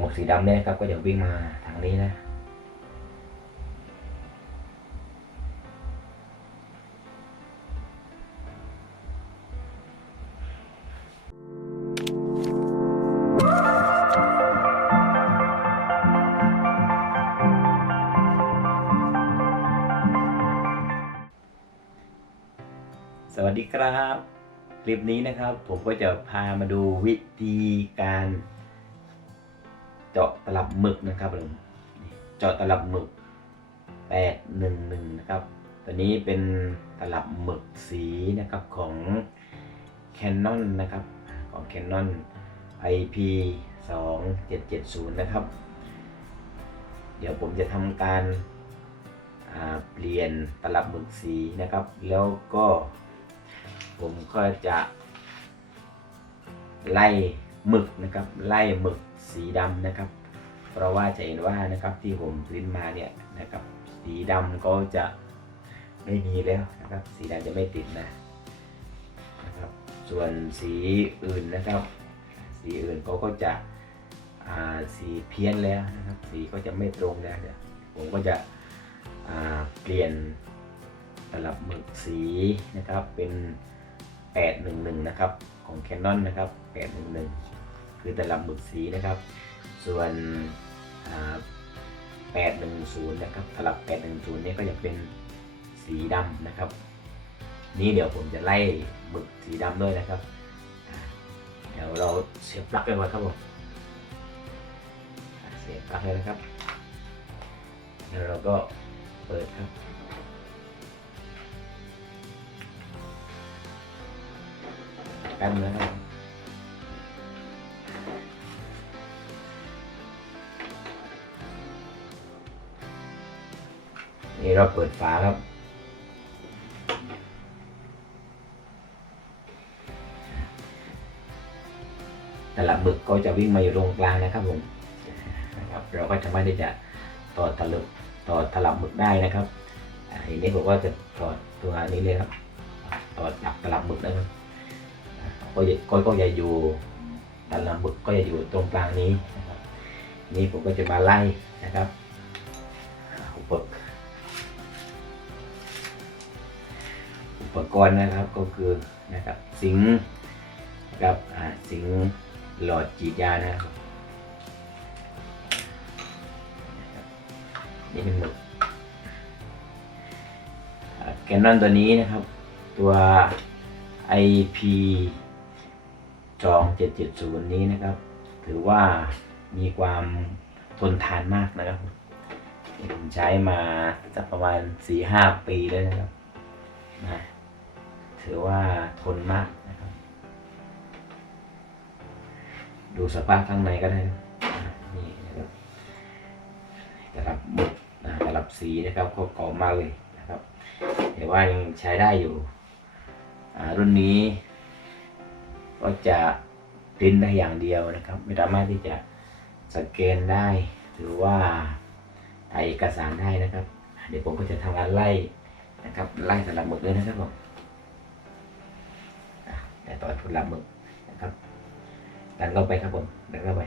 หมวกสีดำเนี่ยครับก็จะวิ่งมาทางนี้นะ สวัสดีครับ คลิปนี้นะครับผมก็จะพามาดูวิธีการ เจาะตลับหมึกนะครับผมเจาะตลับหมึก811นะครับ ตัวนี้เป็นตลับหมึกสีนะครับของ Canon นะครับของ Canon IP 2770 นะครับ เดี๋ยวผมจะทำการาเปลี่ยนตลับหมึกสีนะครับ แล้วก็ผมก็จะไล่หมึกนะครับ ไล่หมึก สีดำนะครับ เพราะว่าจะเห็นว่านะครับที่ผมริ้นมาเนี่ยนะครับ สีดำก็จะไม่มีแล้วนะครับ สีดำจะไม่ติดนะนะครับ ส่วนสีอื่นนะครับ สีอื่นเขาก็จะสีเพี้ยนแล้วนะครับ สีก็จะไม่ตรงแล้วเดี๋ยผมก็จะเปลี่ยนตลับหมึกสีนะครับเป็น 811 นะครับ ของ Canon นะครับ 811 คือตลับหมึกสีนะครับ ส่วนอ่า810 นะครับตลับ 810 เนี่ยก็จะเป็นสีดำนะครับ นี่เดี๋ยวผมจะไล่หมึกสีดำด้วยนะครับ เดี๋ยวเราเสียบปลั๊กกันก่อนครับผมเสียบปลั๊กเลยนะครับ แล้วเราก็เปิดครับกันนะครับ นี่เราเปิดฝาครับแต่ละหมึกก็จะวิ่งมาอยู่ตรงกลางนะครับผมนะครับเราก็สามารถที่จะต่อตลับต่อตลับหมึกได้นะครับอ่าทีนี้ผมก็จะต่อตัวนี้เลยครับ ต่อจับตลับหมึกนะครับก็ก็ก็จะอยู่ตลับหมึกก็จะอยู่ตรงกลางนี้นะครับนี่ผมก็จะมาไล่นะครับอุ ปกรณ์อุปกรณ์นะครับก็คือนะครับสิงนะครับอ่าสิงหลอดฉีดยานะครับนะครับนี่เป็นหมึกแกนนอนตัวนี้นะครับ ตัว IP 2770 นี้นะครับ ถือว่ามีความทนทานมากนะครับผมใช้มาสักประมาณ 4-5 ปีแล้วนะครับนะ ถือว่าทนมากนะครับ ดูสภาข้างในก็ได้นี่นะครับตลับหมุดนะตลับสีนะครับก็เก่ามากเลยนะครับแต่ว่ายังใช้ได้อยู่รุ่นนี้ ก็จะปริ้นได้อย่างเดียวนะครับ ไม่สามารถที่จะสแกนได้หรือว่าถ่ายเอกสารได้นะครับ เดี๋ยวผมก็จะทำการไล่นะครับ ไล่สลับหมึกเลยนะครับผม ต่ต่อทุนลับหมึกนะครับดันเข้าไปครับผมดันเข้าไป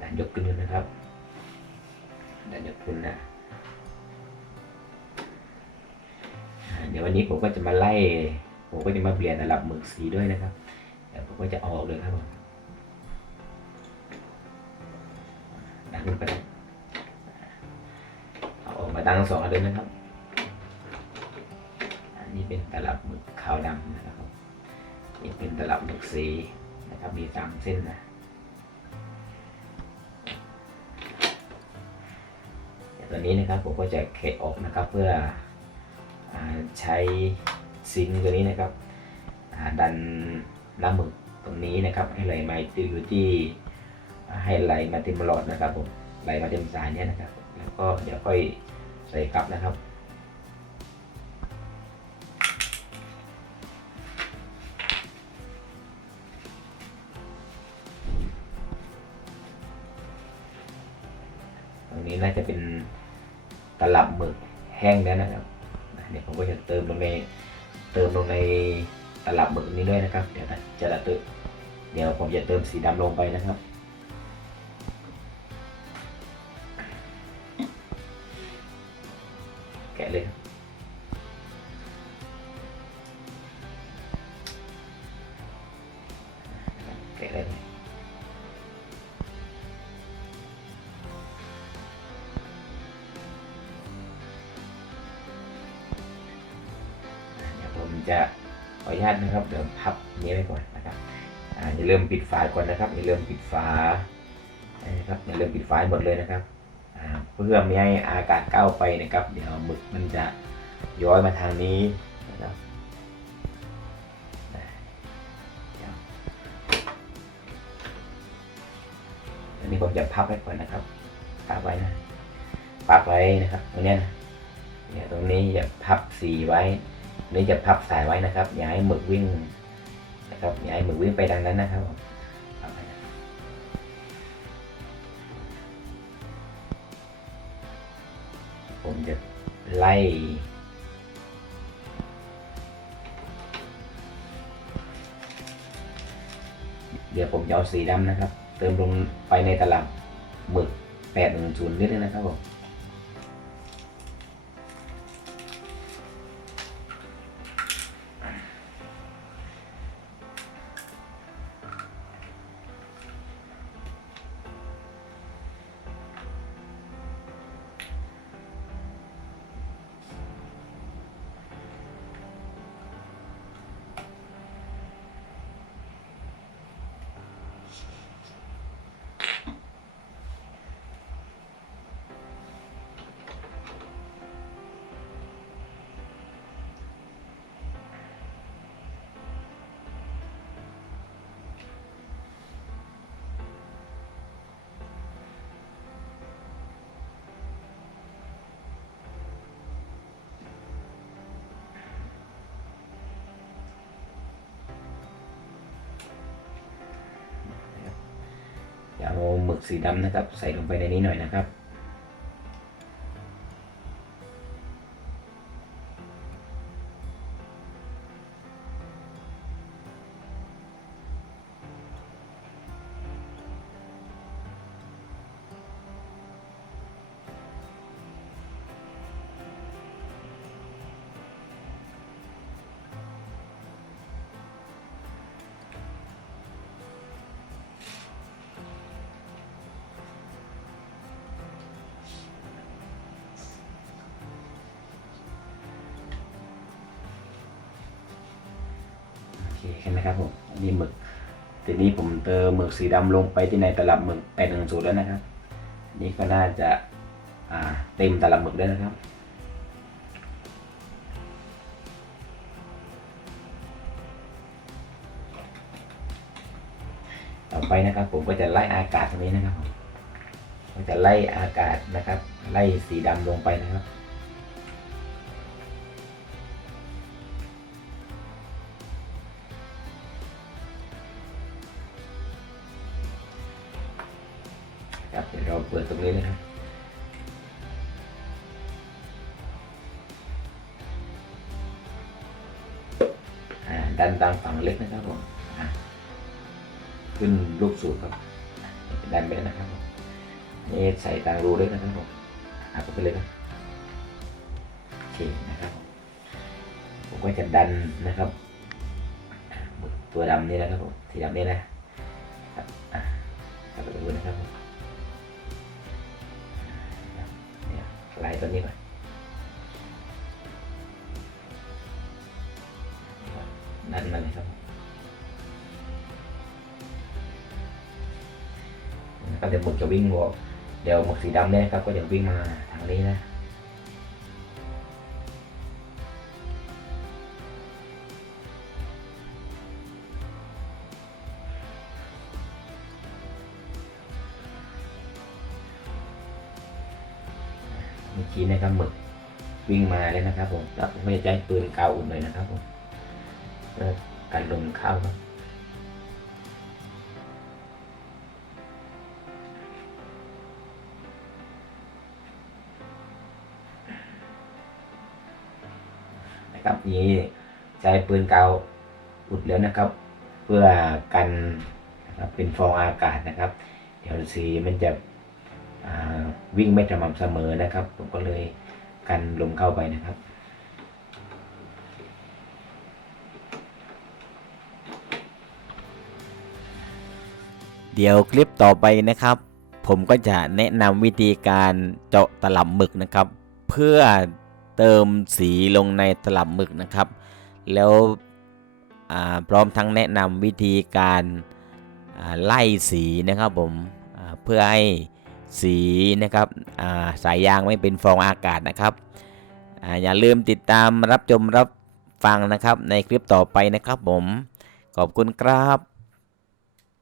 ดันยกขึ้นนะครับดันยกขึ้นนะอ่าเดี๋ยววันนี้ผมก็จะมาไล่ ผมก็จะมาเปลี่ยนระดับหมึกสีด้วยนะครับเดี๋ยวผมก็จะออกเลยครับผมดังขึ้นไปเลยเอาออกมาตั้งสองอันเลยนะครับ อันนี้เป็นตลับหมึกขาวดำนะครับ นี่เป็นตลับหมึกสีนะครับมีสามเส้นนะเดี๋ยวตัวนี้นะครับผมก็จะเข็ดออกนะครับเพื่ออใช้ซิงตัวนี้นะครับดันน้ำหมึกตรงนี้นะครับ ให้ไหลมาอยู่ที่ให้ไหลมาเต็มหลอดนะครับผมไหลมาเต็มสายเนี่ยนะครับ แล้วก็เดี๋ยวค่อยใส่กลับนะครับ นี้น่าจะเป็นตลับหมึกแห้งแล้วนะครับเดี๋ยวผมก็จะเติมลงในเติมลงในตลับหมึกนี้ด้วยนะครับ เดี๋ยวจะระเติมเดี๋ยวผมจะเติมสีดำลงไปนะครับแกะเลยครับ จะขออนุญาตนะครับเดี๋ยวพับนี้ไว้ก่อนนะครับอ่าอย่าลืมปิดฝาก่อนนะครับอย่าลืมปิดฝานะครับอย่าลืมปิดฝาหมดเลยนะครับเพื่อไม่ให้อากาศเข้าไปนะครับ เดี๋ยวหมึกมันจะย้อยมาทางนี้นะครับอันนี้ผมจะพับไว้ก่อนนะครับพับไว้นะพับไว้นะครับ ตรงนี้นะเนี่ยตรงนี้จะพับสีไว้ ตรงนี้จะพับสายไว้นะครับ อย่าให้หมึกวิ่งนะครับอย่าให้หมึกวิ่งไปดังนั้นนะครับผมจะไล่เดี๋ยวผมจะเอาสีดำนะครับ เติมลงไปในตลับหมึก810นิดนึงนะครับผม สีดำนะครับ ใส่ลงไปในนี้หน่อยนะครับ เห็นไหมครับผมนนี้หมึก ทีนี้ผมเติมหมึกสีดำลงไปที่ในตลับหมึกแปดหนึ่งศูนย์แล้วนะครับนนี้ก็น่าจะเต็มตลับหมึกแล้วนะครับต่อไปนะครับผมก็จะไล่อากาศตรงนี้นะครับผมก็จะไล่อากาศนะครับ ไล่สีดำลงไปนะครับ เดี๋ยวเราเปิดตรงนี้เลยครับดันตามฝั่งเล็กนะครับผมขึ้นลูกสูบครับ ดันไปนะครับผมนี่ใส่ตางรูเล็กนะครับผมอ่าเข้าไปเลยครับโอเคนะครับผมผมก็จะดันนะครับ ตัวดำนี่นะครับผมสีดำนี่นะ ครับอ่าเข้าไปดูนะครับผม ไล่ตัวนี้ก่อนนั่นมันเลยครับแล้วก็เดี๋ยวหมึกจะวิ่งวอเดี๋ยวหมึกสีดำเนี่ยครับ ก็เดี๋ยววิ่งมาทางนี้นะ มื่อกี้นะครับหมึกวิ่งมาเลยนะครับ ผมแล้วผมจะใช้ปืนกาวอุ่นหน่อยนะครับผมเพื่อการลมเข้าครับนะครับนี้ใช้ปืนกาวอุดแล้วนะครับ เพื่อกันนะครับเป็นฟองอากาศนะครับ เดี๋ยวสีมันจะ วิ่งไม่สม่ำเสมอนะครับ ผมก็เลยกันลมเข้าไปนะครับเดี๋ยวคลิปต่อไปนะครับ ผมก็จะแนะนำวิธีการเจาะตลับหมึกนะครับ เพื่อเติมสีลงในตลับหมึกนะครับ แล้วพร้อมทั้งแนะนำวิธีการไล่สีนะครับผมเพื่อให้ สีนะครับาสายยางไม่เป็นฟองอากาศนะครับออย่าลืมติดตามรับชมรับฟังนะครับในคลิปต่อไปนะครับผม ขอบคุณครับ